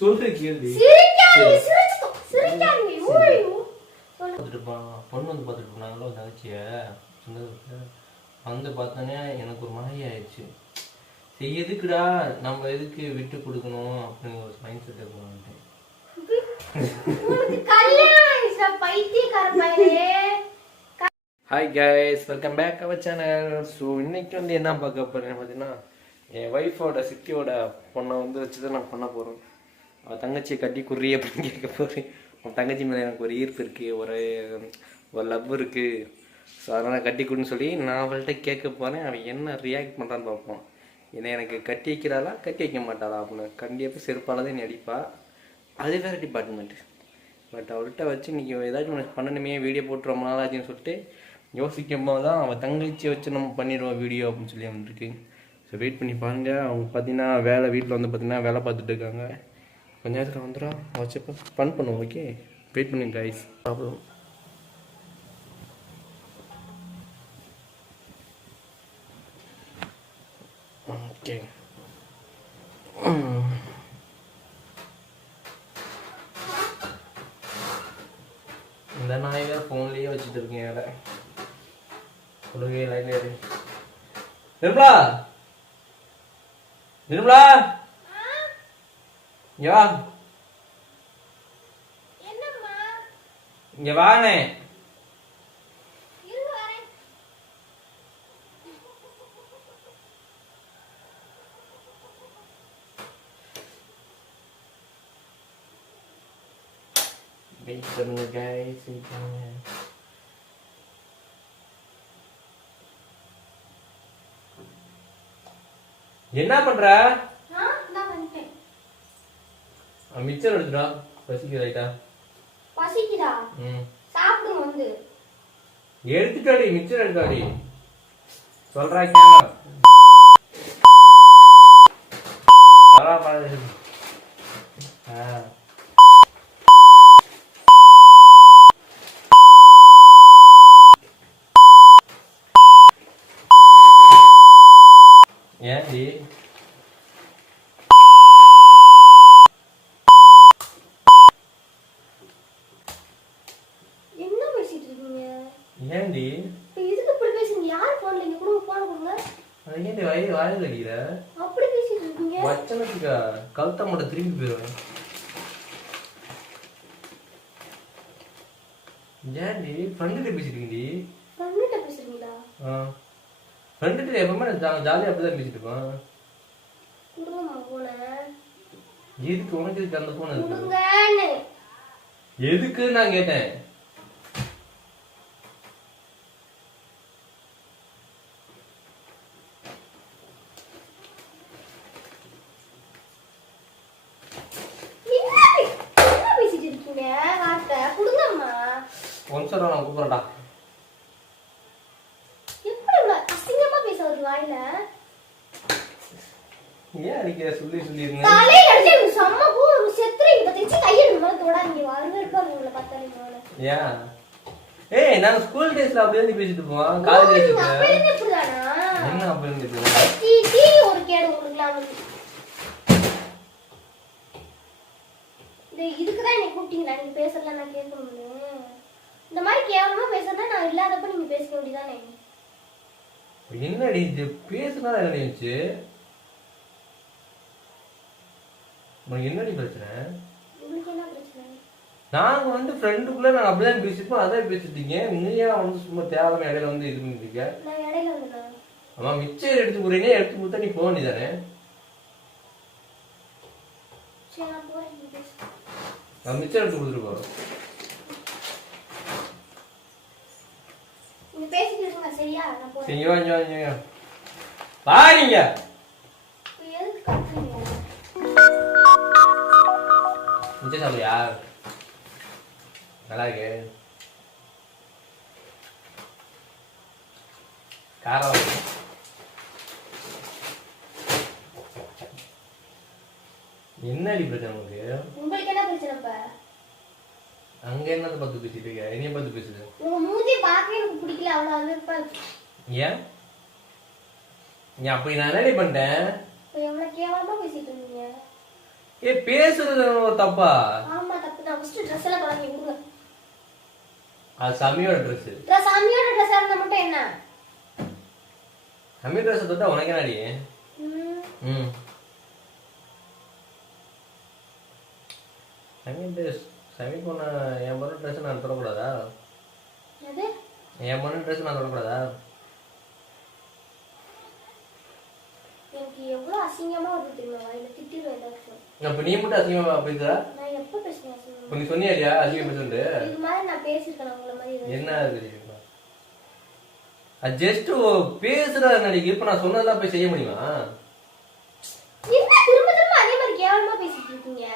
சொல்ற கேள்வி. பொண்ணு வந்து பார்த்துட்டு போனாங்களோ தங்கச்சிய சொந்தத்துக்கு வந்து பார்த்தோன்னே எனக்கு ஒரு மாதிரி ஆயிடுச்சு. சரி எதுக்குடா நம்ம எதுக்கு விட்டு கொடுக்கணும் அப்படின்னு ஒரு மைண்ட் செட் போனேன். Hi guys, welcome back our channel. So இன்னைக்கு வந்து என்ன பார்க்க போறேன்னு பார்த்தீங்கன்னா, என் ஒய்ஃபோட சித்தியோட பொண்ணை வந்து வச்சு தான் நான் பண்ண போகிறோம். அவள் தங்கச்சியை கட்டி குறி அப்படின்னு கேட்க போகிறேன். அவன் தங்கச்சி மேலே எனக்கு ஒரு ஈர்ப்பு இருக்குது, ஒரு லவ் இருக்குது. ஸோ அதனால் கட்டி கொடுன்னு சொல்லி நான் அவள்கிட்ட கேட்க போகிறேன். அவன் என்ன ரியாக்ட் பண்ணுறான்னு பார்ப்போம். ஏன்னா எனக்கு கட்டி வைக்கிறாளா கட்டி வைக்க மாட்டாளா அப்படின்னு கண்டிப்பாக செருப்பால் தான் நீ அடிப்பா. அது வேறு டிபார்ட்மெண்ட்டு. பட் அவள்கிட்ட வச்சு இன்றைக்கி ஏதாச்சும் ஒன்று பண்ணணுமே, வீடியோ போட்டு ரொம்ப நாள் ஆச்சுன்னு சொல்லிட்டு யோசிக்கும் போது தான் அவள் தங்கச்சியை வச்சு நம்ம பண்ணிடுவோம் வீடியோ அப்படின்னு சொல்லி வந்துருக்கு. ஸோ வெயிட் பண்ணி பாருங்கள். அவங்க பார்த்தீங்கன்னா வீட்டில் வந்து பார்த்தீங்கன்னா வேலை பார்த்துட்டு இருக்காங்க. கொஞ்ச நேரத்தில் வந்துடும் வச்சப்போ பண்ணுவோம். ஓகே, வெயிட் பண்ணி கைஸ் பார்ப்போம். ஓகே, இந்த நாய் வேறு ஃபோன்லேயே வச்சுட்டு இருக்கேன். வேலை கொடுங்க லைன்ல ஏறி. நிர்மலா, நிர்மலா இங்க வா, இங்க வானே. வெயிட் பண்ணுங்க கைஸ், வெயிட் பண்ணுங்க. என்ன பண்ற? மிச்சர் எடுத்துடா, பசிக்குதா? பசிக்குதா? சாப்பிடு வந்து. எடுத்துட்டாடி, மிச்சர் எடுத்தாடி. சொல்றா கேளு. வரா பாரு. ஏன்டி என்ன பேசிட்டு இருக்கீங்க? ஏன்டி இப்ப இதுக்கு இப்படி பேசுறீங்க? யார் போன்ல இங்க கூட போன் கொடுங்க. ஏன்டி வாயில அடிக்கிற? அப்படி பேசிட்டு இருக்கீங்க? வச்சனத்துக்கு கழுத்த மட்டும் திரும்பி போயிடும். ஏன்டி ஃப்ரெண்ட்கிட்ட பேசிட்டீங்கடி? ஃப்ரெண்ட்கிட்ட பேசுறீங்களா? ஃப்ரெண்ட்கிட்ட எப்பவுமே ஜாலியாக அப்படிதான் பேசிட்டு இருப்பான். கொடுங்கம்மா போன. எதுக்கு உனக்கு இதுக்கு அந்த போன் இருக்கு? கொடுங்கன்னு. எதுக்கு நான் கேட்டேன். என்ன பேசிட்டு இருக்கீங்க? வார்த்தை கொடுங்கம்மா. ஒன்சர் நான் கூப்பிடுறேன்டா. எப்படி இவ்வளவு அசிங்கமா பேச வருது வாயில? ஏன் அடிக்கிற? சொல்லி சொல்லிருங்க. தலையில அடிச்சு எனக்கு செம்ம கோவம். செத்துறீங்க பத்திச்சு கையை மேல தொடாதீங்க. வாருங்க இருப்பாங்க உங்களை பார்த்தாலே மேல. ஏன்? ஏய், நாங்க ஸ்கூல் டேஸ்ல அப்படியே பேசிட்டு போவோம். காலேஜ் டேஸ்ல அப்ப என்ன இப்படிதானா? என்ன அப்படி இருந்துச்சு? டீ ஒரு கேடு உங்களுக்குலாம் வந்து. இதுக்கு தான் என்னை கூப்பிட்டீங்களா? நீங்க பேசலாம் நான் கேட்கணும். இந்த மாதிரி கேவலமா பேசுறதா நான் இல்லாதப்ப நீங்க பேச வேண்டியதானே? என்னடி இது பேசுனா என்னடி இருந்துச்சு? உனக்கு என்னடி பிரச்சனை? உங்களுக்கு என்ன பிரச்சனை? நாங்க வந்து ஃப்ரெண்டுக்குள்ள நாங்க அப்படிதான் பேசிப்போம், அதான் பேசிட்டீங்க. நீயா வந்து சும்மா தேவையான இடையில வந்து இது பண்ணிருக்க. நான் இடையில வந்தேனா? ஆமா, மிச்சர் எடுத்து போறீங்க, எடுத்து கொடுத்தா நீ போக வேண்டியதானே? சரி நான் போறேன், நீங்க பேசு. நான் மிச்சர் எடுத்து கொடுத்துட்டு போறோம். நீங்க பேசிட்டு இருங்க சரியா? நான் போறேன். சரி வா பாருங்க. எதுக்கு கத்துறீங்க? மிச்சர் சாப்பிடுயா? நல்லா இருக்கு. காரம் என்னடி பிரச்சனை உங்களுக்கு? உங்களுக்கு என்ன பிரச்சனை இப்ப? அங்க என்னத பார்த்து பேசிட்டு இருக்க? என்னைய பார்த்து பேசுது. உங்க மூஞ்சி பார்க்க எனக்கு பிடிக்கல, அவ்வளவு வெறுப்பா இருக்கு. ஏன்? நீ அப்படி நான் என்னடி பண்ணிட்டேன்? எவ்வளவு கேவலமா பேசிட்டு இருந்தீங்க. ஏ பேசுறது தப்பா? ஆமா தப்பு தான். ஃபர்ஸ்ட் ட்ரெஸ் எல்லாம் கலங்கி கொடுங்க. அது சாமியோட ட்ரெஸ். சாமியோட ட்ரெஸ் இருந்தா மட்டும் என்ன? சாமி ட்ரெஸ் தொட்டா உனக்கு என்னடி? ம் சாமி ட்ரெஸ் சாமி பொண்ண என் பொண்ணு ட்ரெஸ் நான் தொடக்கூடாதா? எது? என் பொண்ணு ட்ரெஸ் நான் தொடக்கூடாதா? எனக்கு எவ்வளவு அசிங்கமா இருக்கு தெரியுமா? வாயில திட்டிடுவேன் ஏதாச்சும். அப்ப நீ மட்டும் அசிங்கமா பேசுற? நான் எப்ப பேசுனேன் அசிங்கமா? இப்ப நீ சொன்னியா இல்லையா அசிங்கம் பேசுறது? இது மாதிரி நான் பேசிருக்கேன் உங்கள மாதிரி. என்ன இருக்கு? அது ஜஸ்ட் பேசுற நடிகை. இப்ப நான் சொன்னதெல்லாம் போய் செய்ய முடியுமா? என்ன திரும்ப திரும்ப அதே மாதிரி கேவலமா பேசிட்டு இருக்கீங்க?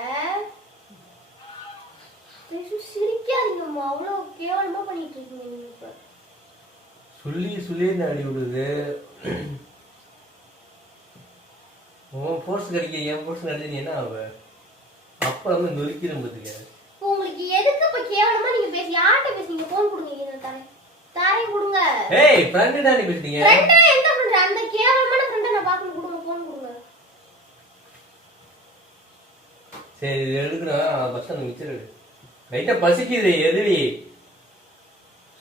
சிரிக்காதீங்கம்மா, அவ்வளவு கேவலமா பண்ணிட்டு இருக்கீங்க நீங்க. இப்ப சொல்லி சொல்லி அடி விடுது. உன் போர்ஸ் கிடைக்க என் போர்ஸ் கிடைச்சது நீ என்ன ஆவ? அப்ப வந்து நொறுக்கிடும் பாத்துக்க. உங்களுக்கு எதுக்கு இப்ப கேவலமா நீங்க பேசி யார்கிட்ட பேசுறீங்க? போன் கொடுங்க. தாரை கொடுங்க. ஏய் ஃப்ரெண்ட் தான் நீ பேசுறீங்க. ஃப்ரெண்ட் எந்த ஃப்ரெண்ட்? அந்த கேவலமான ஃப்ரெண்ட நான் பாக்கணும். கொடுங்க, போன் கொடுங்க. சரி இது எடுக்கணும். பஸ் அந்த மிச்சர் எடு. லைட்டா பசிக்குது. எதுவி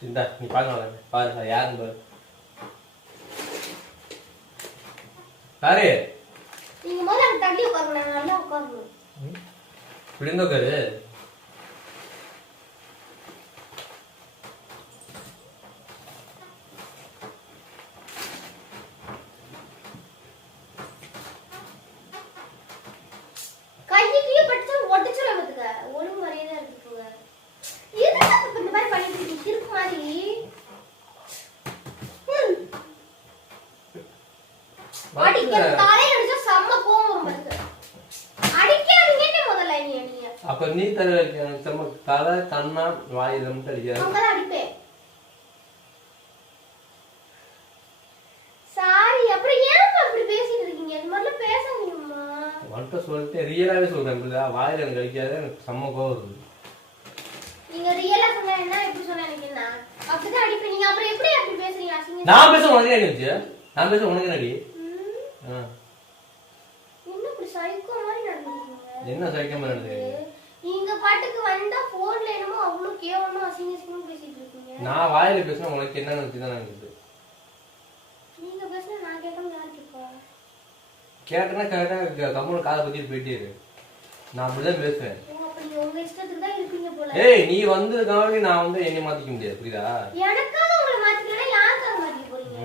இந்தா நீ பாக்கலாம் பாரு யாருன்னு பாரு. யாரு? நீங்க முதல்ல அங்க தள்ளி உட்காருங்க. நான் நல்லா உட்காரணும். இப்படி இருந்தோ உட்காரு. கையிலேயே பட்டு ஒடிச்சுற வந்துங்க. ஒழுங்கு மரியாதை இருக்குங்க. எதுக்கு இந்த மாதிரி பண்ணிட்டு இருக்கீங்க? இருக்கு மாதிரி. அடிக்க தலையில அடிச்சா செம்ம கோவம் வரும் பாருங்க. அடிக்காதீங்க முதல்ல நீங்க. அப்ப நீ தலை கண்ணா வாய் மட்டும் அடிக்காது. அங்கதான் அடிப்பேன். சாரி. அப்புறம் ஏன் அப்படி பேசிட்டு இருக்கீங்க? இது மாதிரிலாம் பேசாதீங்கம்மா. மட்டும் சொல்லிட்டு ரியலாவே சொல்றேன். வாயில எனக்கு அடிக்காது. எனக்கு செம்ம கோவம் வருது. நீங்க ரியலா சொன்னா என்ன, எப்படி சொன்னா எனக்கு என்ன? அப்படிதான் அடிப்பேன். நீங்க அப்புறம் எப்படி அப்படி பேசுறீங்க? அசிங்க. நான் பேச உனக்கு என்ன அடிச்சு? நான் பேச உனக்கு என்ன அடி? என்ன இப்படி சைக்கோ மாதிரி நடந்துக்கீங்க? என்ன சைக்கோ மாதிரி நடந்துக்கீங்க? நீங்க பாட்டுக்கு வந்தா போன்ல என்னமோ அவ்வளவு கேவலமா அசிங்கமா பேசிட்டு இருக்கீங்க. நான் வாயில பேசினா உனக்கு என்ன நினைச்சுதான் நினைக்குது? நீங்க பேசினா நான் கேட்காம யார் கேட்பா? கேட்டனா கரெக்டா கம்முனு காதை பத்திட்டு போயிட்டே இரு. நான் அப்படிதான் பேசுவேன். அப்ப நீங்க உங்க இஷ்டத்துக்கு தான் இருப்பீங்க போல. ஏய் நீ வந்ததுக்காக நான் வந்து என்னை மாத்திக்க முடியாது. புரியுதா? எனக்காக உங்களை மாத்திக்கலன்னா யாருக்காக மாத்திக்க போறீங்க?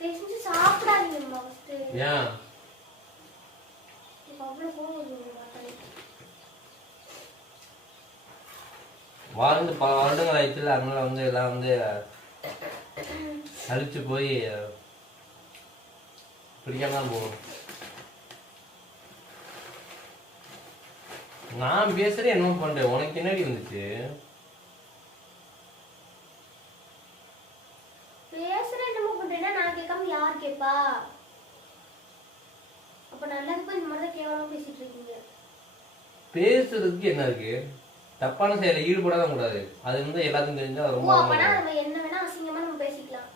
பேசிட்டு சாப்பிடாதீங்கம்மா ஃபர்ஸ்ட். ஏன்? அவ்வளவு கோவம் வாழ்ந்து பல வருடங்கள் ஆயிடுச்சுல. அதனால வந்து எல்லாம் வந்து அழிச்சு போய் பிடிக்காம தான் போகணும். நான் பேசுறேன் என்ன பண்றேன்? உனக்கு என்னடி வந்துச்சு? பேசுறேன் என்னமோ பண்றேன்னா நான் கேட்காம யார் கேட்பா? அப்ப நல்லது போய் இந்த மாதிரி தான் கேவலமா பேசிட்டு இருக்கீங்க. பேசுறதுக்கு என்ன இருக்கு? தப்பான செயலை ஈடுபடதான் கூடாது. அது வந்து எல்லாத்துக்கும் தெரிஞ்சா ரொம்ப அப்பனா நம்ம என்ன வேணா அசிங்கமா நம்ம பேசிக்கலாம்.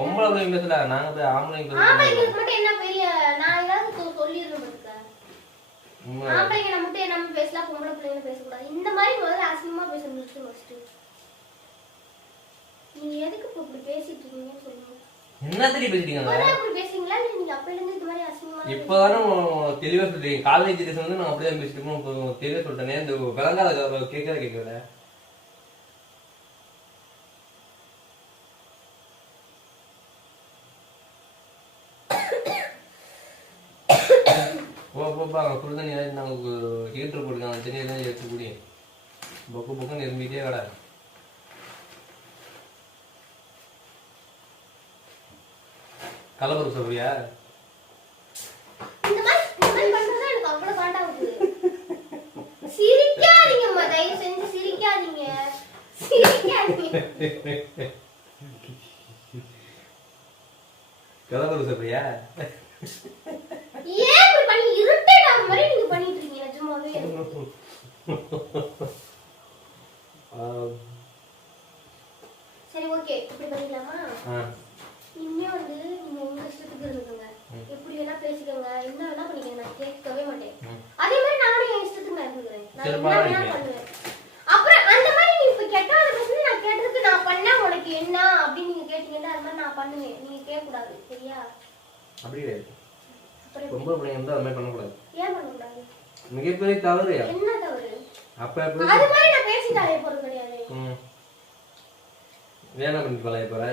பொம்பளை பிள்ளைங்க பேசல. நாங்க போய் ஆம்பளைங்க ஆம்பளைங்களுக்கு மட்டும் என்ன பெரிய நான் ஏதாவது சொல்லிடுறேன் பாருங்க. ஆம்பளைங்க மட்டும் நம்ம பேசலாம், பொம்பளை பிள்ளைங்க பேசக்கூடாது. இந்த மாதிரி முதல்ல அசிங்கமா பேச நிறுத்து ஃபர்ஸ்ட். நீங்க எதுக்கு இப்படி பேசிட்டு இருக்கீங்கன்னு சொல்லுங்க. என்ன தெரிய பேசிட்டீங்க? அப்படி பேசுறீங்களா? நீங்க அப்பையில இருந்து இந்த மாதிரி அசிங்கமா இப்பதானே தெளிவா சொல்றீங்க. காலேஜ் டேஸ் வந்து நான் அப்படிதான் பேசிட்டு இருக்கோம். தெளிவா சொல்லிட்டேனே. இந்த விளங்காத கேட்கல. போப்பா குளிர்தண்ணி நாங்க ஹீட்டர் போட்டுருக்காங்க. தண்ணி எல்லாம் எடுத்து கூடிய பொக்கு பொக்குன்னு இருந்துட்டே கடை. கலப்பரம் சொல்றியா? இந்த மாதிரி பண்றதா எனக்கு அவ்வளவு காண்டாகுது. சிரிக்காதீங்கம்மா, தயவு செஞ்சு சிரிக்காதீங்க. கலப்பரம் சொல்றியா? ஏன் இப்படி பண்ணி இருட்டேட் ஆகுற மாதிரி நீங்க பண்ணிட்டு இருக்கீங்க? நிஜமாவே சரி ஓகே. ஓகே இப்படி பண்ணிடலாமா? இனிமே வந்து நீங்க உங்க இஷ்டத்துக்கு இருந்துக்கோங்க, எப்படி வேணா பேசிக்கோங்க, என்ன வேணா பண்ணிக்கோங்க, நான் கேட்கவே மாட்டேன். அதே மாதிரி நானும் என் இஷ்டத்துக்கு நான் இருந்துக்கிறேன், நான் என்ன வேணா பண்ணுவேன். அப்புறம் அந்த மாதிரி நீ இப்ப கெட்டவங்க பேசுறது நான் கேட்டதுக்கு நான் பண்ணா உனக்கு என்ன அப்படின்னு நீங்க கேட்டீங்கன்னா அது மாதிரி நான் பண்ணுவேன், நீங்க கேட்க கூடாது சரியா? அப்படி கிடையாது, ரொம்ப பிள்ளைங்க வந்து அது மாதிரி பண்ணக்கூடாது. ஏன் பண்ணக்கூடாது? மிகப்பெரிய தவறு. என்ன தவறு? அப்ப அது மாதிரி நான் பேசிட்டாலே போறது கிடையாது. வேணா பண்ணி பழைய போற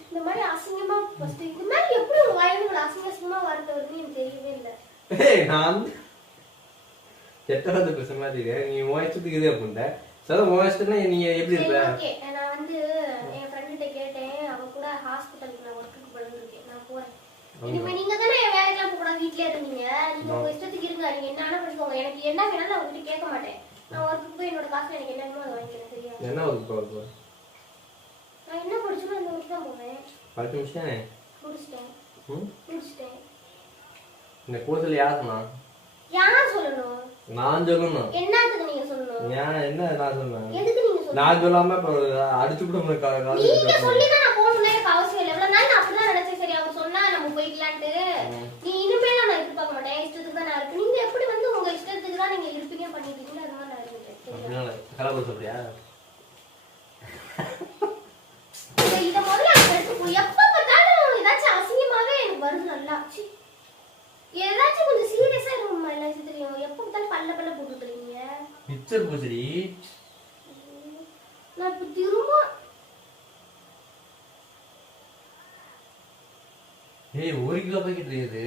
இந்த மாதிரி அசிங்கமா ஃபர்ஸ்ட் இந்த மாதிரி எப்படி உங்க வாயில அசிங்கமா வார்த்தை வருதுன்னு எனக்கு தெரியவே இல்லை. ஏய் நான் கெட்டவங்க பேசுற மாதிரி நீ வாய்ச்சதுக்கு இதே பண்ண சார் வாய்ச்சதுன்னா நீங்க எப்படி இருப்ப? ஓகே நான் வந்து என் ஃப்ரெண்ட் கிட்ட கேட்டேன், அவ கூட ஹாஸ்பிடலுக்கு நான் வர்க்குக்கு போயிட்டு நான் போறேன். இனிமே நீங்க தானே என் வேலைக்கெல்லாம் போக கூடாது, வீட்லயே இருந்தீங்க, நீங்க உங்க இஷ்டத்துக்கு இருங்க, நீங்க என்ன வேணா பண்ணிக்கோங்க, எனக்கு என்ன வேணாலும் நான் உங்ககிட்ட கேட்க மாட்டேன், நான் வர்க்குக்கு போய் என்னோட காசுல எனக்கு என்ன வேணுமோ அதை வாங்கிக்கிறேன் சரியா? என்ன வர்க்கு போற? நான் என்ன படிச்சனோ அந்த வர்க்கு தான் போவேன். படிச்சு முடிச்சிட்டேனே? முடிச்சிட்டேன். முடிச்சிட்டேன். இந்த கோர்ஸ்ல யார் சொன்னா? யார் சொல்லணும்? நான் சொல்லணும். என்னத்துக்கு நீங்க சொல்லணும்? என்ன நான் சொன்னேன்? எதுக்கு நீங்க சொல்லணும்? நான் சொல்லாம அடிச்சு விடுற கால நீங்க சொல்லி தான் நான் போகணும்னு எனக்கு அவசியம் இல்லை. இவ்வளவு நாள் நான் அப்படிதான் நினைச்சேன், சரி அவங்க சொன்னா நம்ம போய்க்கலான்ட்டு. நீ இனிமேல் நான் எதிர்பார்க்க மாட்டேன், இஷ்டத்துக்கு தான் நான் இருக்கு. நீங்க எப்படி வந்து உங்க இஷ்டத்துக்கு தான் நீங்க இருப்பீங்க பண்ணிட்டீங்களோ அது மாதிரி நான் இருக்கேன். கலப்பு சொல்றியா? இத முதல்ல எடுத்து எப்ப பார்த்தாலும் ஏதாச்சும் அசிங்கமாவே எனக்கு வருது நல்லா. ஏதாச்சும் கொஞ்சம் சீரியஸா இருக்குமா எல்லாச்சும் தெரியும், எப்ப பார்த்தாலும் பல்ல பல்ல போட்டுட்டு இருக்கீங்க. பிக்சர் பூசடி நான் இப்ப திரும்ப ஏய் 1 கிலோ பாக்கெட் இருக்குது.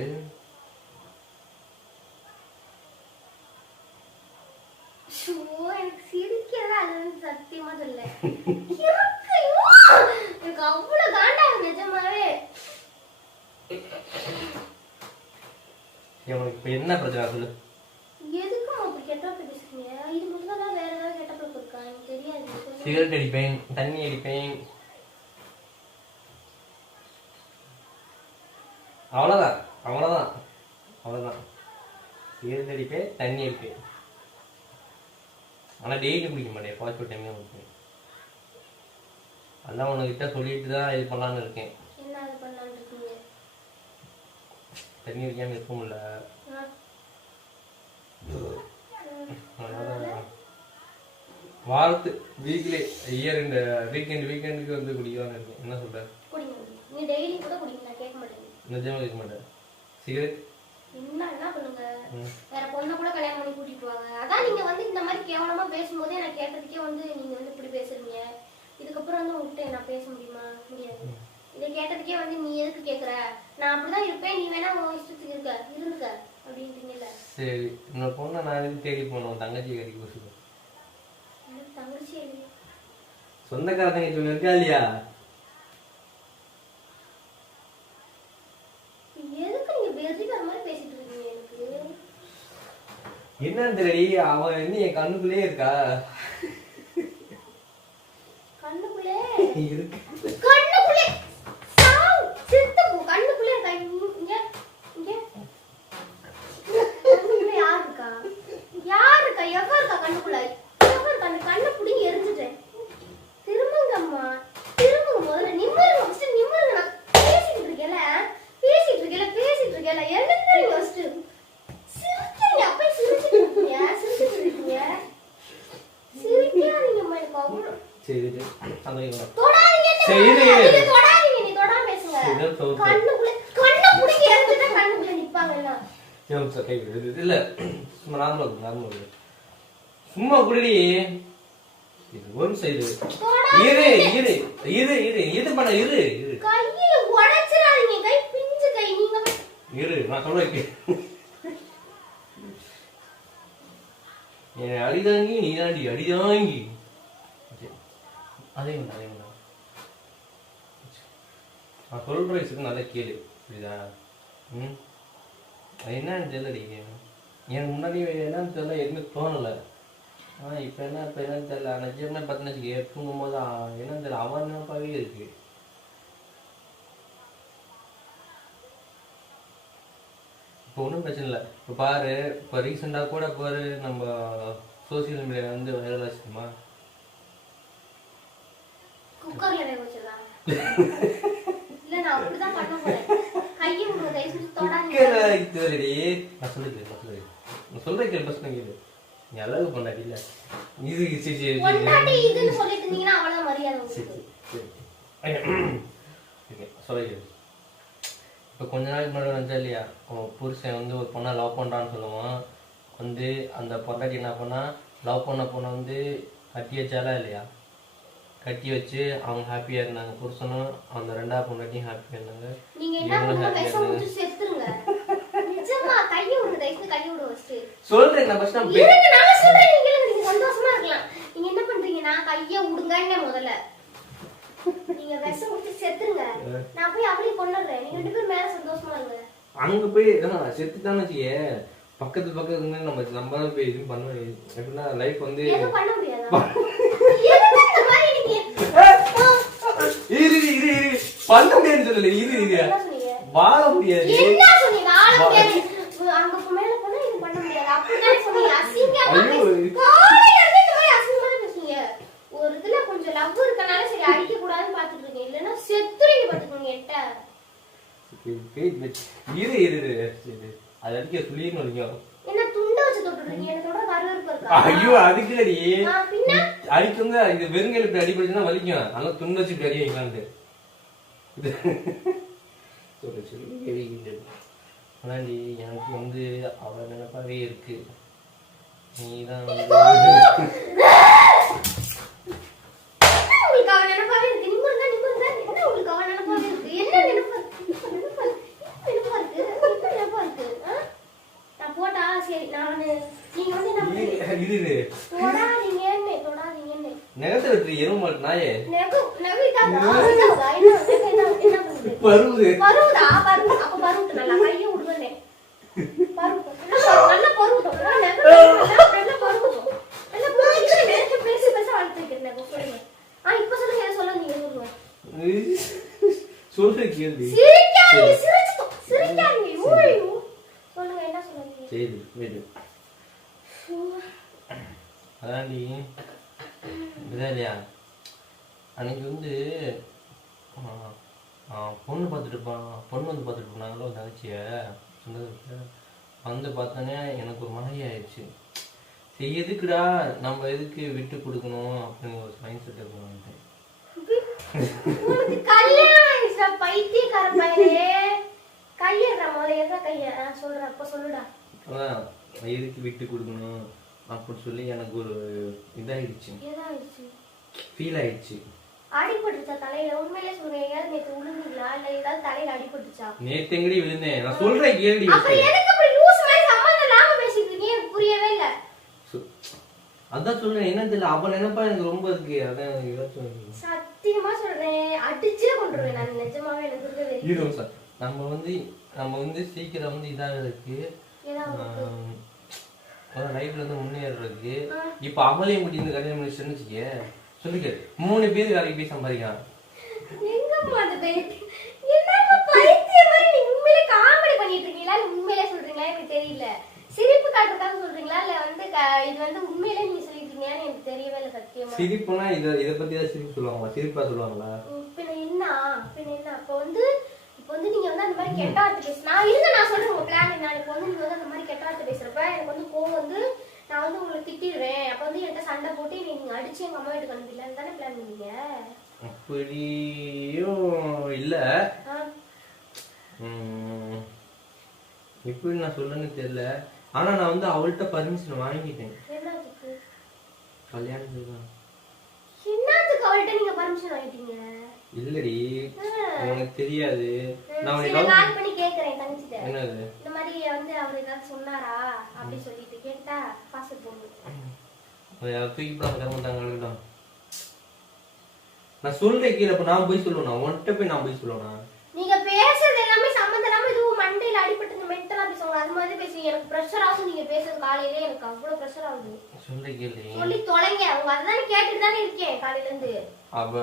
எனக்கு சிரிக்கிறதா அது சத்தியமா சொல்ல எனக்கு அவ்வளவு காண்டா நிஜமாவே. இப்ப என்ன பிரச்சனை சொல்லு? எதுக்கு அப்படி கெட்டப்ப பேசுறீங்க? இது மட்டும் தான் வேற ஏதாவது கெட்டப்ப இருக்கா எனக்கு தெரியாது. சிகரெட் அடிப்பேன், தண்ணி அடிப்பேன், அவ்வளவுதான் அவ்வளவுதான் அவ்வளவுதான். சிகரெட் அடிப்பேன், தண்ணி அடிப்பேன், ஆனா டெய்லி குடிக்க மாட்டேன், பாஸ்போர்ட் டைமே குடிப்பேன். அதான் உனக்கிட்ட சொல்லிட்டு தான் இது பண்ணலான்னு இருக்கேன். என்ன அது பண்ணலான்னு இருக்கீங்க? தண்ணி குடிக்காம இருக்க முடியல, வாரத்து வீக்லி இயர் இந்த வீக்கெண்டுக்கு வந்து குடிக்கலாம்னு இருக்கேன். என்ன சொல்ற? குடிங்க, நீ டெய்லி கூட குடிங்க, நான் கேட்க மாட்டேன். நிஜமா கேட்க மாட்டேன். சிகரெட் என்ன பண்ணுங்க, வேற பொண்ணை கூட கல்யாணம் பண்ணி கூட்டிட்டு வாங்க. அதான் நீங்க வந்து இந்த மாதிரி கேவலமா பேசும்போதே நான் கேட்டதுக்கே வந்து நீங்க வந்து இப்படி பேசுறீங்க. இதுக்கப்புறம் வந்து உங்ககிட்ட நான் பேச முடியுமா? முடியாது. இதை கேட்டதுக்கே வந்து நீ எதுக்கு கேக்குற, நான் அப்படிதான் இருப்பேன், நீ வேணா உன் இஷ்டத்துக்கு இருந்துக்க அப்படின்றீங்கல்ல. சரி, இன்னொரு பொண்ணை நான் எதுக்கு தேடி போனோம்? தங்கச்சி கறி கூசுது. தங்கச்சி சொந்தக்கார தங்கச்சி ஒண்ணு இருக்கா இல்லையா? எதுக்கு நீங்க வெறிக்கிற மாதிரி பேசிட்டு இருக்கீங்க? எனக்கு என்னன்னு தெரியல, அவன் என்ன என் கண்ணுக்குள்ளே இருக்கா? கண்ணுக்குள்ளே இருக்கு. கண்ணுக்குள்ளே சாவு செத்து போ. கண்ணுக்குள்ளே இருக்கா? இங்க இங்க கண்ணுக்குள்ள யார் இருக்கா? யார் இருக்கா? எவன் இருக்கா கண்ணுக்குள்ள? எவன் இருக்கா? அந்த கண்ணை புடிங்கி எரிஞ்சிட்டேன். திரும்புங்கம்மா, திரும்புங்க. முதல்ல நிம்மருங்க, ஃபர்ஸ்ட் நிம்மருங்க. நான் பேசிட்டு இருக்கேன்ல எழுந்துறீங்க ஃபர்ஸ்ட். சிரிக்கிறீங்க, அப்ப சிரிச்சிட்டு இருக்கீங்க. சிரிக்காதீங்கம்மா, எனக்கு அவ்வளோ. சரி சந்தேகம் தொடாதீங்க. சரி தொடாதீங்க, நீ தொடாம பேசுங்க. கண்ணுக்குள்ள கண்ணை புடிங்கி எரிஞ்சிட்டா கண்ணுக்குள்ள நிப்பாங்க எல்லாம். இல்ல சும்மா நார்மலா சும்மா குடி. இது ஒரு சைடு இது பண்ண கையில உடைச்சிராதீங்க, கை பிஞ்சு கை. நீங்க நான் சொல்றேன். என் அடிதாங்கி நீ தாண்டி அடிதாங்கி. அதே நான் சொல்ற வயசுக்கு நல்லா கேளு, புரியுதா? அது என்னன்னு தெரியலடி, எனக்கு முன்னாடி என்னன்னு தெரியல, எதுவுமே தோணலை. இப்போ என்னன்னு தெரியல. நிஜமே பார்த்தீங்கன்னா தூங்கும் போது என்னன்னு தெரியல, அவன் நினைப்பாவே இருக்கு. இப்போ ஒன்றும் பிரச்சனை இல்லை. இப்போ பாரு, இப்போ ரீசெண்டாக கூட பாரு, நம்ம சோசியல் மீடியா வந்து வைரல் ஆச்சுமா. குக்கர்ல வேக வச்சிடலாம். இல்ல நான் அப்படிதான் பண்ண போறேன். கையை உங்க தயவு செஞ்சு தொடாதீங்க. நான் சொல்றேன் கேளு பஸ் கேளு. நீ அழகு பண்ணாடி இல்ல இது சரி பொண்டாட்டி இதுன்னு சொல்லிட்டு இருந்தீங்கன்னா அவ்வளவுதான் மரியாதை உங்களுக்கு. ஓகே சொல்லுங்க. இப்போ கொஞ்ச நாளைக்கு முன்னாடி வந்துச்சா இல்லையா, புருஷன் வந்து ஒரு பொண்ணை லவ் பண்ணுறான்னு சொல்லுவான். வந்து அந்த பொண்டாட்டி என்ன பண்ணா, லவ் பண்ண பொண்ணை வந்து கட்டி வச்சாலா இல்லையா, கட்டி வச்சு அவங்க ஹாப்பியாக இருந்தாங்க. புருஷனும் அந்த ரெண்டாவது பொண்டாட்டியும் ஹாப்பியாக இருந்தாங்க. சொல்றேன் நான் ஃபர்ஸ்ட் சந்தோஷமா இருக்கலாம். நீங்க என்ன பண்றீங்கன்னா கையை விடுங்கன்னு முதல்ல நீங்க விஷம் குடிச்சு செத்துருங்க. நான் போய் அவளை கொன்னுறேன். நீங்க ரெண்டு பேரும் மேல சந்தோஷமா இருங்க. அங்க போய் செத்துட்டான்னு வச்சுக்க, பக்கத்துல இருந்து நம்ம தான் போய் இது பண்ணுவோம். எப்படின்னா லைஃப் வந்து எதுவும் பண்ண முடியாதா? பண்ண முடியாதுன்னு சொல்லல. இது வாழ முடியாது. என்ன சொன்னீங்க? வாழ முடியாது. அங்க மேல போனா இது பண்ண முடியாது. அப்படிதான் சொன்னீங்க. அசிங்கமா பேசுறீங்க. ஒரு இதுல கொஞ்சம் லவ் இருக்கனால சரி அடிக்க கூடாதுன்னு பாத்துட்டு இருக்கீங்க. இல்லன்னா செத்துறீங்க பாத்துக்கோங்க. எட்ட அது அடிக்க சொல்லின்னு வரீங்க. என்ன துண்ட வச்சு தொட்டுறீங்க? என்னோட கருவேற்பு இருக்கா? ஐயோ அதுக்கு இல்லடி. அடிக்குங்க இது வெறுங்கையில இப்படி அடிபடுச்சுன்னா வலிக்கும். அதனால துண்டு வச்சு இப்படி அடி வைக்கலான்ட்டு சொல்லி. ஆனாடி எனக்கு வந்து அவ நினைப்பாவே இருக்கு. நீதான் நெகத்தை வெற்றி எருமாள் நாயே பருவுது சொல்ற கேள்வி அதாண்டி இல்லையா. அன்னைக்கு வந்து பொண்ணு வந்து பார்த்துட்டு போனாங்களோ தங்கச்சிய சொந்தத்தை வந்து பார்த்தோன்னே எனக்கு ஒரு மனைவி ஆயிடுச்சு. சரி எதுக்குடா நம்ம எதுக்கு விட்டு கொடுக்கணும் அப்படின்னு ஒரு மைண்ட் செட் போனேன். எதுக்கு விட்டு கொடுக்கணும் அப்படின்னு சொல்லி எனக்கு ஒரு இதாயிடுச்சு, ஃபீல் ஆயிடுச்சு. அடிபட்டுச்சா தலையில? உண்மையிலே சொல்றீங்க, நேத்து விழுந்தீங்களா இல்ல ஏதாவது தலையில அடிபட்டுச்சா? நேத்து எங்கடி விழுந்தேன்? நான் சொல்றேன் கேளுடி. அப்புறம் எதுக்கு இப்படி லூஸ் மாதிரி சம்பந்தம் இல்லாம பேசிட்டு இருக்கீங்க? எனக்கு புரியவே இல்ல. அதான் சொல்றேன் என்ன தெரியல, அவ நினைப்பா எனக்கு ரொம்ப இருக்கு. அதான் சத்தியமா சொல்றேன், அடிச்சே கொண்டுருவேன் நான். நிஜமாவே எனக்கு இருக்கவே இல்ல. நம்ம வந்து சீக்கிரம் வந்து இதாகிறதுக்கு லைஃப்ல இருந்து முன்னேறதுக்கு இப்ப அவளையும் கூட்டி இந்த கல்யாணம் முடிச்சுன்னு வச்சுக்க சொல்லுங்க 3 பேர் வேலைக்கு போய் சம்பாதிக்கலாம். எங்கம்மா அந்த பேட் என்னங்க பைத்தியம் மாதிரி நீங்க உண்மையிலே காமெடி பண்ணிட்டு இருக்கீங்களா இல்ல உண்மையிலே சொல்றீங்களா எனக்கு தெரியல. சிரிப்பு காட்டுறதுக்காக சொல்றீங்களா இல்ல வந்து இது வந்து உண்மையிலே நீங்க சொல்லிட்டு இருக்கீங்கன்னு எனக்கு தெரியவே இல்ல சத்தியமா. சிரிப்புனா இத பத்தி தான் சிரிப்பு சொல்லுவாங்க, சிரிப்பா சொல்லுவாங்களா? பின்ன என்ன இப்போ வந்து நீங்க வந்து அந்த மாதிரி கெட்ட வார்த்தை பேச நான் சொல்றேன் உங்க பிளான் என்ன. இப்போ வந்து நீங்க வந்து அந்த மாதிரி கெட்ட வார்த்தை பேசுறப்ப எனக்கு வந்து கோவம் வந்து நான் வந்து உங்களை திட்டிடுவேன். அப்ப வந்து என்கிட்ட சண்டை போட்டு நீங்க அடிச்சு எங்க அம்மா வீட்டுக்கு அனுப்பிடலான்னு தானே பிளான் பண்ணீங்க? அப்படியும் இல்ல, எப்படி நான் சொல்றேன்னு தெரியல. ஆனா நான் வந்து அவள்கிட்ட பர்மிஷன் வாங்கிட்டேன். என்னத்துக்கு? கல்யாணத்துக்கு தான். என்னத்துக்கு அவள்கிட்ட நீங்க பர்மிஷன் வாங்கிட்டீங்க? இல்லடி உனக்கு தெரியாது. நான் உனக்கு கால் பண்ணி கேக்குறேன் தங்கச்சிட்ட. என்னது இந்த மாதிரி வந்து அவர் ஏதாவது சொன்னாரா அப்படி சொல்லிட்டு கேட்டா பாஸ் போடு. தூக்கி போடாம கர்மந்தாங்க. நான் சொல்றேன் கீழே. அப்ப நான் போய் சொல்லுவேன், உன்கிட்ட போய் நான் போய் சொல்லுவேன். நீங்க பேசுறது எல்லாமே சம்பந்தம் இல்லாம இது மண்டையில அடிபட்டு மென்டலா பேசுவாங்க. அது மாதிரி பேசுவீங்க. எனக்கு பிரஷர் ஆகும். நீங்க பேசுறது காலையிலே எனக்கு அவ்வளவு பிரஷர் ஆகுது. சொல்றேன் கேளு. சொல்லி தொலைங்க. அவங்க அதானே கேட்டுட்டு தானே இருக்கேன் காலையில இருந்து. அவ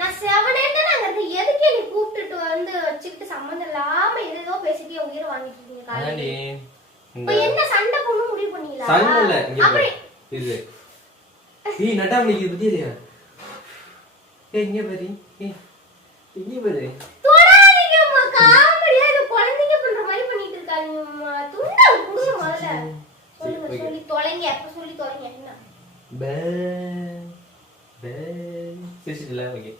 நான் 7 நாங்க இருந்து எதுக்கு நீ கூப்பிட்டுட்டு வந்து வச்சுக்கிட்டு சம்பந்தம் இல்லாம ஏதோ பேசிட்டு என் உயிரை வாங்கிட்டு இருக்கீங்க காலையில. இப்ப என்ன சண்டை போடணும் முடிவு பண்ணீங்களா? சண்டை இல்ல இது. நீ நட்டாமணிக்கு பத்தி இல்லையா? இங்க பாரு இங்க பாரு தொடாதீங்கம்மா காமெடியா இது குழந்தைங்க பண்ற மாதிரி பண்ணிட்டு இருக்காங்கம்மா துண்டா குடுங்க முதல்ல சொல்லுங்க சொல்லி தொலைங்க அப்ப சொல்லி தொலைங்க என்ன பே பே சிசில ஓகே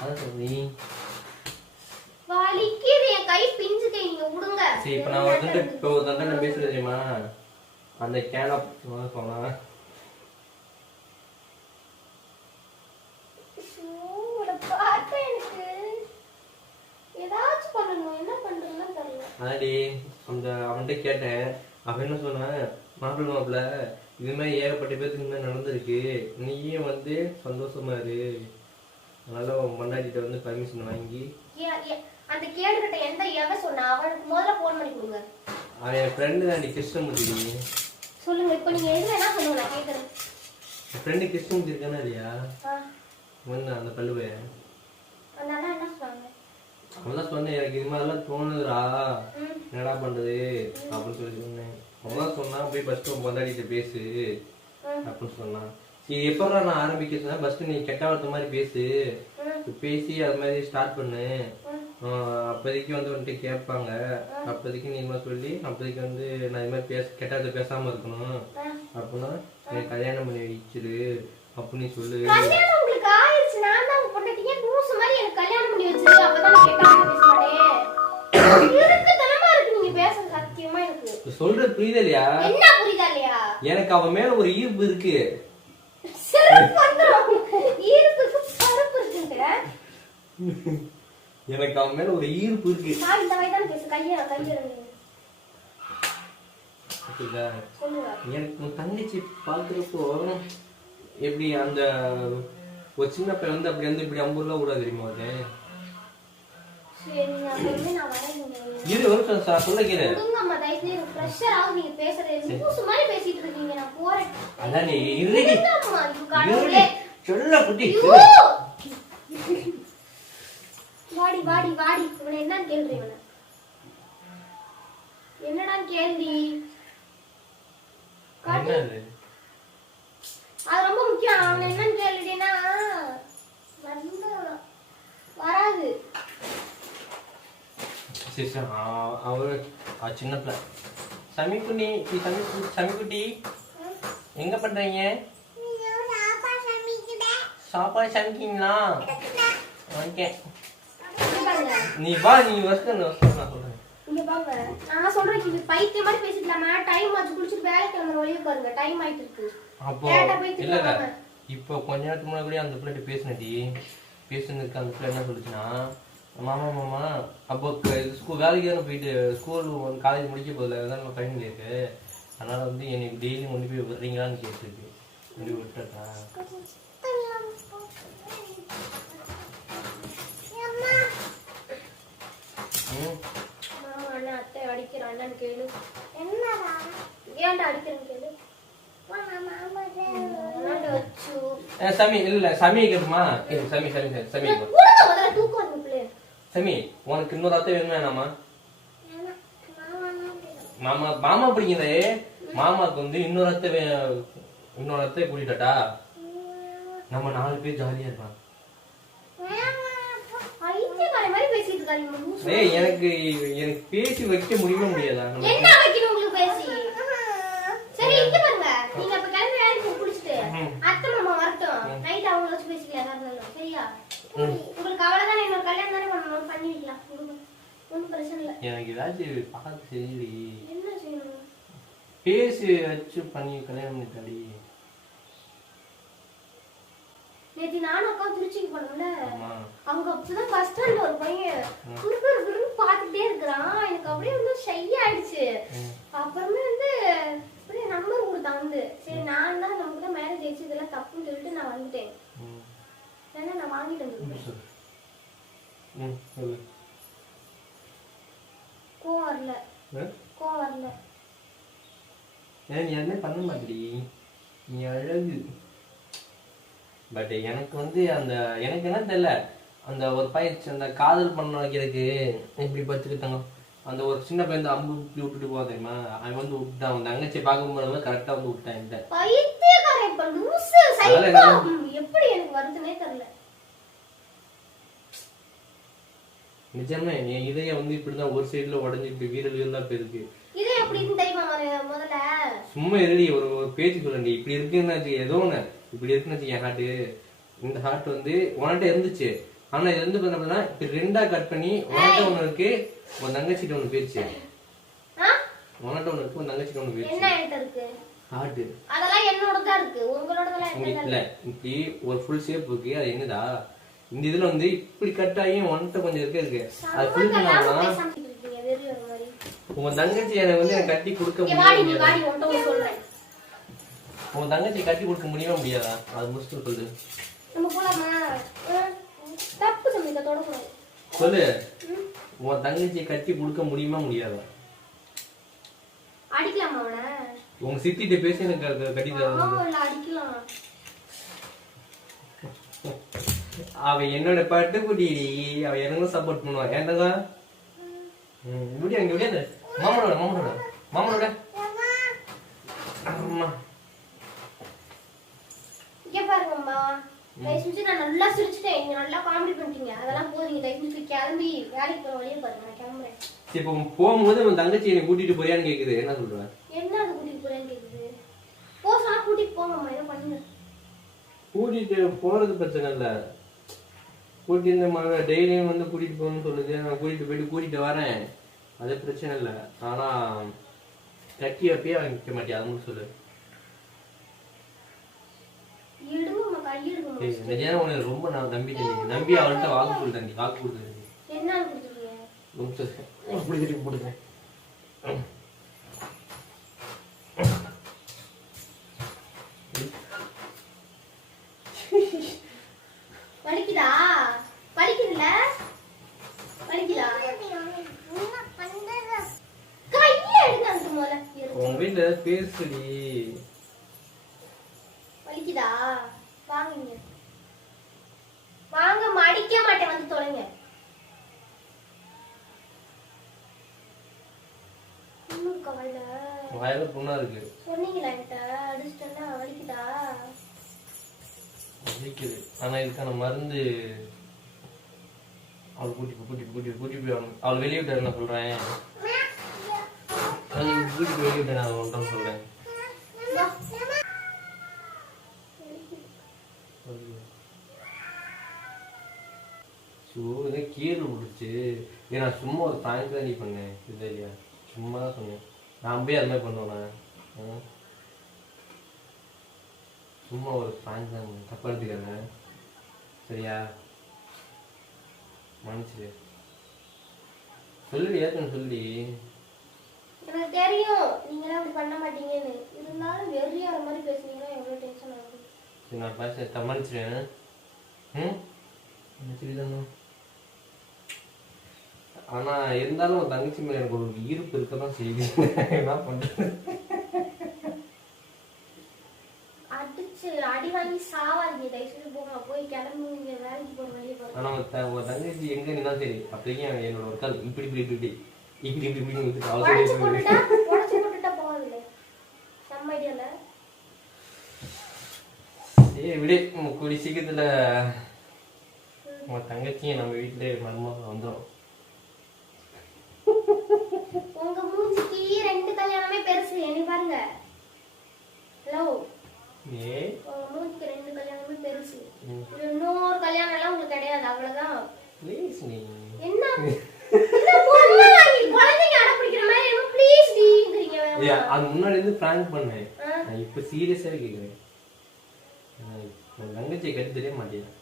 அத சொல்லி வலிக்குது என் கை பிஞ்சுதே நீங்க விடுங்க சரி இப்போ நான் ஒரு தண்டை நான் பேசுறது தெரியுமா அந்த கேன சொன்னா ஏதாச்சும் பண்ணணும் என்ன பண்றதுன்னு தெரியல அதாடி அந்த அவன்கிட்ட கேட்டேன் அவன் என்ன சொன்னான் மாப்பிள்ள இது மாதிரி ஏகப்பட்ட பேருக்கு இந்த மாதிரி நடந்திருக்கு நீயே வந்து சந்தோஷமா இரு அதனால உன் மண்டாடிட்ட வந்து பர்மிஷன் வாங்கி அந்த கேடுகிட்ட எந்த எவன் சொன்னா அவனுக்கு முதல்ல போன் பண்ணி கொடுங்க அவன் என் ஃப்ரெண்டு தான் கிருஷ்ணமூர்த்தி சொல்லுங்க இப்போ நீங்க எது வேணா சொல்லுங்க நான் கேக்குறேன் என் ஃப்ரெண்டு கிருஷ்ணமூர்த்தி இருக்கானா இல்லையா வந்து அந்த பல்லுவைய அந்த அண்ணா என்ன சொன்னாங்க அவன்தான் சொன்னேன் எனக்கு இது மாதிரிலாம் தோணுதுரா என்னடா பண்றது அப்படின்னு சொல்லி சொன்னேன் அவன்தான் சொன்னான் போய் ஃபர்ஸ்ட் உன் கொண்டாடிட்டு பேசு அப்படின்னு சொன்னான் சரி எப்படா நான் ஆரம்பிக்க சொன்னேன் ஃபர்ஸ்ட் நீ கெட்ட வார்த்தை மாதிரி பேசு பேசி அது மாதிரி ஸ்டார்ட் பண்ணு அப்போதைக்கு வந்து வந்துட்டு கேட்பாங்க அப்போதைக்கு நீ மாதிரி சொல்லி அப்போதைக்கு வந்து நான் இது மாதிரி கெட்டாத பேசாம இருக்கணும் அப்படின்னா எனக்கு கல்யாணம் பண்ணி வச்சிரு அப்படின்னு சொல்லு கல்யாணம் பண்ணி வச்சு அப்பதான் கேட்காம பேச மாட்டேன் இருக்கு தனமா இருக்கு நீங்க பேசுறது சத்தியமா இருக்கு சொல்றது புரியுதா இல்லையா என்ன புரியுதா இல்லையா எனக்கு அவன் மேல ஒரு ஈர்ப்பு இருக்கு எனக்கு அவன் மேல ஒரு ஈர்ப்பு இருக்கு இந்த வயதான பேசு கைய கைய எனக்கு உன் தங்கச்சி பாக்குறப்போ எப்படி அந்த ஒரு சின்ன பையன் வந்து அப்படி வந்து இப்படி அம்பூர்லாம் விடாது தெரியுமா அது இது ஒரு சொல்ல கேளு அதான் நீ சொல்ல குட்டி வாடி வாடி வாடி இவனை என்ன கேள்வி என்னடா கேள்வி அது ரொம்ப முக்கியம் அவன் என்னன்னு கேள்வினா வராது அவரு சின்ன பிள்ளை சமிக்குட்டி சமிக்குட்டி எங்க பண்றீங்க சாப்பாடு சமைக்கீங்களா ஓகே நீ வா நீ வசதி நான் சொல்றேன் இங்க பாங்க நான் சொல்றேன் இது பைத்தியம் மாதிரி பேசிடலாமா டைம் ஆச்சு குளிச்சிட்டு வேலை கிளம்புற வழியே பாருங்க டைம் ஆயிட்டு இருக்கு அப்போ இல்ல இப்போ கொஞ்ச நேரத்துக்கு முன்னாடி கூட அந்த பிள்ளைகிட்ட பேசினடி பேசுனதுக்கு அந்த பிள்ளை என்ன சொல்லுச்சுன்னா மாமா அப்போ ஸ்கூல் வேலைக்கு தானே போயிட்டு ஸ்கூல் காலேஜ் முடிக்க போதில்ல அதான் ஃபைனல் இருக்கு அதனால வந்து எனக்கு டெய்லி கொண்டு போய் விடுறீங்களான்னு கேட்டுருக்கு கொண்டு போய் விட்டுறா அத்தை அடிக்கிறான்னு கேளு என்னடா ஏன்டா அடிக்கிறேன்னு கேளு சமி இல்ல சமி கேட்டுமா சமி சமி சமி சமி உனக்கு இன்னொரு அத்தை வேணும் வேணாமா மாமா மாமா அப்படிங்கிறே மாமாக்கு வந்து இன்னொரு அத்தை கூட்டிட்டா நம்ம 4 பேர் ஜாலியா இருப்பான் எனக்கு பேசி வைக்க முடியவே முடியாதா என்ன வைக்கணும் உங்களுக்கு பேசி சரி இங்க பாருங்க நீங்க அப்ப கிளம்பி வேலைக்கு குளிச்சிட்டு அத்தை மாமா வரட்டும் நைட் அவங்க வச்சு பேசிக்கலாம் சரியா உங்களுக்கு அவ்வளவுதானே இன்னொரு கல்யாணம் தானே பண்ணணும் பண்ணி வைக்கலாம் ஒன்றும் பிரச்சனை இல்லை எனக்கு ஏதாச்சும் பார்த்து செய்யடி என்ன செய்யணும் பேசி வச்சு பண்ணி கல்யாணம் பண்ணிட்டாடி நேத்து நானும் அக்கா திருச்சிக்கு போனோம்ல அங்க அப்பதான் பஸ் ஸ்டாண்ட்ல ஒரு பையன் குறுகுறுன்னு பாத்துட்டே இருக்கிறான் எனக்கு அப்படியே வந்து ஷை ஆயிடுச்சு அப்புறமே வந்து அப்படியே நம்பர் கொடுத்தான் வந்து சரி நான் தான் நமக்கு தான் மேரேஜ் ஆயிடுச்சு இதெல்லாம் தப்புன்னு சொல்லிட்டு நான் வந்துட்டேன் ஏன்னா நான் வாங்கிட்டு வந்துருக்கேன் கோவம் வரல நீ என்ன பண்ண மாட்டேடி நீ அழகு பட் எனக்கு வந்து அந்த எனக்கு என்ன தெரியல அந்த ஒரு பயிற்சி அந்த காதல் பண்ண வைக்கிறதுக்கு இப்படி பத்துக்கிட்டாங்க அந்த ஒரு சின்ன பையன் அம்பு விட்டுட்டு போவா தெரியுமா அவன் வந்து விட்டான் அவன் தங்கச்சி பார்க்கும்போது கரெக்டா வந்து விட்டான் எப்படி எனக்கு வருதுன்னே தெரியல நிஜமே என் இதயம் வந்து இப்படிதான் ஒரு சைடுல உடஞ்சி இப்படி வீரல்கள்லாம் போயிருக்கு. இது எப்படி இருக்கு தெரியுமா முதல்ல? சும்மா எழுதி ஒரு பேச்சு சொல்லண்டி. இப்படி இருக்குன்னு ஏதோ ஒண்ணு இப்படி இருக்குன்னு என் ஹார்ட். இந்த ஹார்ட் வந்து உன்கிட்ட இருந்துச்சு. ஆனா இது வந்து பண்ணா இப்படி ரெண்டா கட் பண்ணி உன்கிட்ட ஒண்ணு இருக்கு, உன் தங்கச்சிட்ட ஒண்ணு போயிடுச்சு. உன்கிட்ட ஒண்ணு இருக்கு, உன் தங்கச்சிட்ட ஒண்ணு போயிடுச்சு. என்ன என்கிட்ட இருக்கு? ஹார்ட். அதெல்லாம் என்னோட தான் இருக்கு, உங்களோடதெல்லாம் என்கிட்ட இல்ல. இப்படி ஒரு ஃபுல் ஷேப் இருக்கு, அது என்னடா இந்த இதுல வந்து இப்படி கட் ஆகி உன்கிட்ட கொஞ்சம் இருக்கு. அது ஃபுல் பண்ணாம உன் தங்கச்சி எனக்கு வந்து கட்டி கொடுக்க முடியாது. உன் தங்கச்சி கட்டி கொடுக்க முடியவே முடியாதா? அது முடிச்சுட்டு சொல்லு. சொல்லு, உன் தங்கச்சி கட்டி கொடுக்க முடியுமா முடியாதா? அடிக்கலாமா? உங்க சித்திட்ட பேசி எனக்கு கட்டி தரணும். அவ என்னோட பட்டு குட்டிடி, அவ எனக்கும் சப்போர்ட் பண்ணுவா. ஏன்டா முடியாது முடியாது. மாமனோட மாமனோட மாமனோட அம்மா இங்க பாருங்கம்மா, தயவு செஞ்சு நான் நல்லா சிரிச்சிட்டேன், நீங்க நல்லா காமெடி பண்ணிட்டீங்க. அதெல்லாம் போதும், தயவு செஞ்சு கிளம்பி வேலைக்கு போற வழியே பாருங்க. நான் கிளம்புறேன். இப்போ போகும்போது உன் தங்கச்சி என்னை கூட்டிட்டு போறியான்னு கேக்குது. என்ன சொல்ற? என்ன அது கூட்டிட்டு போறேன்னு கேக்குது? போ சொன்னா கூட்டிட்டு போங்கம்மா, என்ன பண்ணுங்க. கூட்டிட்டு போறது பிரச்சனை இல்ல, கூட்டிட்டு டெய்லியும் வந்து கூட்டிட்டு போகணும்னு சொல்லுது. நான் கூட்டிட்டு போயிட்டு கூட்டிட்டு வரேன், அது பிரச்சனை இல்லை. ஆனா கட்டி அப்பயே அவன் நிக்க மாட்டியா? அது மட்டும் சொல்லு. நிஜமா உனக்கு ரொம்ப நான் நம்பிட்டேன். நம்பி அவள்கிட்ட வாக்கு கொடுத்தேன். வாக்கு கொடுத்தேன். என்ன கொடுத்துருக்கீங்க? போடுறேன். வலிக்குதா? வலிக்குதுல? வலிக்குதா? கையில எடுங்க அந்த மோல. உன் வீட்ல பேசுடி. வலிக்குதா? வாங்குங்க. வாங்க, மடிக்க மாட்டேன், வந்து தொலைங்க. இன்னும் கவலை. வாயில புண்ணா இருக்கு. சொன்னீங்களா என்கிட்ட? அடிச்சிட்டா வலிக்குதா? வலிக்குது. ஆனா இதுக்கான மருந்து அவள் கூட்டி போய் அவள் வெளியே விட்டு நான் சொல்றேன். வீட்டுக்கு வெளியே விட்டு நான் ஒன்றும் சொல்றேன். கீழே விடுச்சு. ஏன்னா சும்மா ஒரு பிராங்க் தான் நீ பண்ணேன். இல்லை இல்லையா? சும்மா தான் சொன்னேன். நான் போய் அது மாதிரி பண்ணுவேன். சும்மா ஒரு பிராங்க் தான், தப்பா எடுத்துக்காத சரியா? மனுச்சு சொல்லி ஏத்தன்னு சொல்லி. எனக்கு தெரியும் நீங்களாம் அப்படி பண்ண மாட்டீங்கன்னு. இருந்தாலும் வெறியார மாதிரி பேசுனீங்கன்னா எவ்வளவு டென்ஷன் ஆகும். சரி, நான் பேச மன்னிச்சிட்டேன். சரிதானே? ஆனா இருந்தாலும் உன் தங்கச்சி மேல எனக்கு ஒரு ஈர்ப்பு இருக்கதான் செய்யுது. என்ன பண்றது? அடிச்சு அடி வாங்கி சாவாதீங்க, தயவுசெய்து போங்க. போய் கிளம்புங்க, வேலைக்கு போற வழியை பாருங்க. ஆனா உன் தங்கச்சி எங்க நின்னா சரி, அப்படியே என்னோட ஒரு கால் இப்படி இப்படி இப்படி இப்படி இப்படி இப்படி உடச்சு போட்டுட்டா போகாதுல்ல. செம்ம ஐடியால. சரி விடு, கூடி சீக்கிரத்துல உங்க தங்கச்சியும் நம்ம வீட்டுல மருமக வந்துடும். உங்க மூஞ்சிக்கு 2 கல்யாணமே பெருசு. என்ன பாருங்க. ஹலோ, உங்க மூஞ்சிக்கு 2 கல்யாணமே பெருசு. இன்னொரு கல்யாணம் எல்லாம் உங்களுக்கு கிடையாது, அவ்வளவுதான். ப்ளீஸ் நீ என்ன இந்த பொண்ணு வாங்கி குழந்தைங்க அடம் பிடிக்கிற மாதிரி என்ன ப்ளீஸ் நீங்கறீங்க? அது முன்னாடி இருந்து பிராங்க் பண்ணேன். நான் இப்ப சீரியஸா கேக்குறேன். நான் தங்கச்சியை கட்டி தெரிய மாட்டேன்.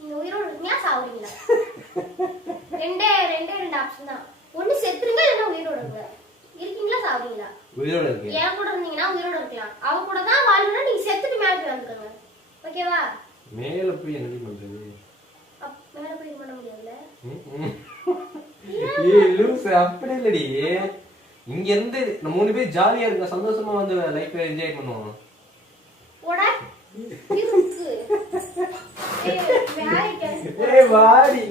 நீங்க உயிரோட இருக்கீங்களா சாவுறீங்களா? ரெண்டே ஆப்ஷன் தான். ஒண்ணு செத்துருங்க, இல்லைன்னா உயிரோட இருங்க. இருக்கீங்களா சாவுறீங்களா? உயிரோட இருக்கேன். என் கூட இருந்தீங்கன்னா உயிரோட இருக்கலாம். அவ கூட தான் வாழணும்னா நீங்க செத்துட்டு மேல போய் வந்துருங்க. ஓகேவா? மேல போய் என்ன பண்றது? மேல போய் பண்ண முடியாதுல. ஏய் லூஸ், அப்படி இல்லடி. இங்க இருந்து நம்ம 3 பேர் ஜாலியா இருக்க, சந்தோஷமா வந்து லைஃப் என்ஜாய் பண்ணுவோம். போடா இருக்கு. ஏய் வாடி.